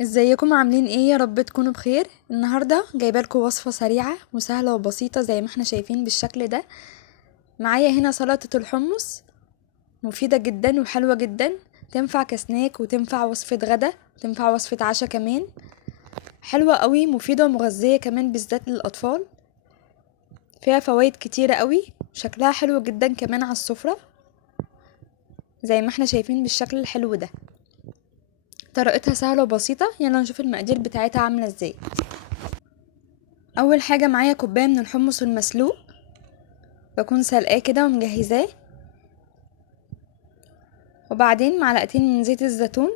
ازيكم عاملين ايه؟ يا رب تكونوا بخير. النهارده جايبه لكم وصفه سريعه وسهله وبسيطه زي ما احنا شايفين بالشكل ده. معايا هنا سلطه الحمص، مفيده جدا وحلوه جدا، تنفع كسناك وتنفع وصفه غدا وتنفع وصفه عشاء كمان. حلوه قوي، مفيده ومغذيه كمان بالذات للاطفال، فيها فوائد كتيره قوي، شكلها حلو جدا كمان على السفره زي ما احنا شايفين بالشكل الحلو ده. طريقتها سهله وبسيطه، يلا نشوف المقادير بتاعتها عامله ازاي. اول حاجه معايا كوبايه من الحمص المسلوق، بكون سلقاه كده ومجهزاه، وبعدين معلقتين من زيت الزيتون،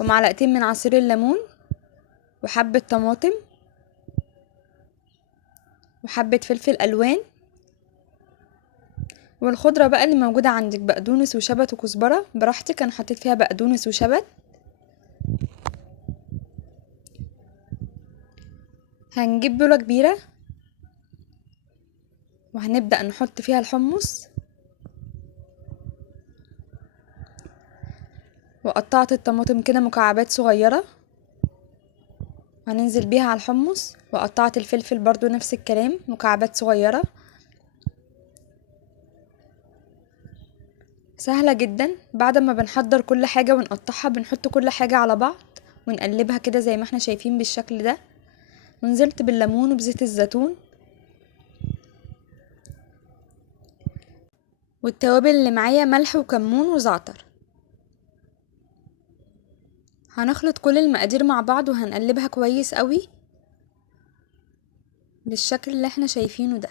ومعلقتين من عصير الليمون، وحبة طماطم، وحبة فلفل الوان، والخضرة بقى اللي موجودة عندك بقدونس وشبت وكزبرة براحتك، انا حطيت فيها بقدونس وشبت. هنجيب بولة كبيرة وهنبدأ نحط فيها الحمص، وقطعت الطماطم كده مكعبات صغيرة هننزل بيها على الحمص، وقطعت الفلفل برضو نفس الكلام مكعبات صغيرة. سهلة جدا، بعد ما بنحضر كل حاجة ونقطعها بنحط كل حاجة على بعض ونقلبها كده زي ما احنا شايفين بالشكل ده، ونزلت بالليمون وبزيت الزيتون والتوابل اللي معايا ملح وكمون وزعتر. هنخلط كل المقادير مع بعض وهنقلبها كويس قوي بالشكل اللي احنا شايفينه ده.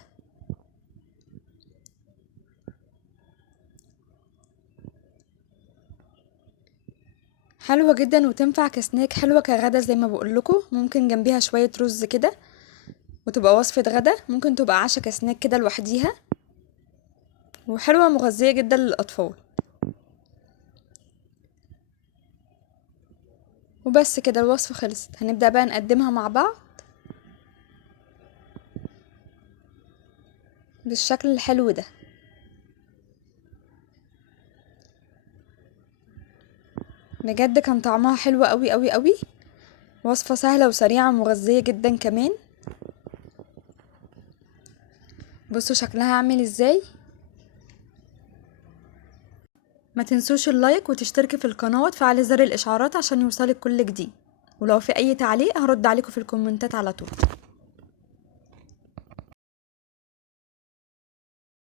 حلوة جدا وتنفع كسناك، حلوة كغدا زي ما بقولكوا، ممكن جنبيها شوية رز كده وتبقى وصفة غدا، ممكن تبقى عشاء كسناك كده لوحديها، وحلوة مغذية جدا للأطفال. وبس كده الوصفة خلصت، هنبدأ بقى نقدمها مع بعض بالشكل الحلو ده. بجد كان طعمها حلو قوي قوي قوي، وصفة سهلة وسريعة ومغذية جدا كمان. بصوا شكلها عامل ازاي. ما تنسوش اللايك وتشتركي في القناة وتفعلي زر الاشعارات عشان يوصلك كل جديد، ولو في اي تعليق هرد عليكم في الكومنتات على طول.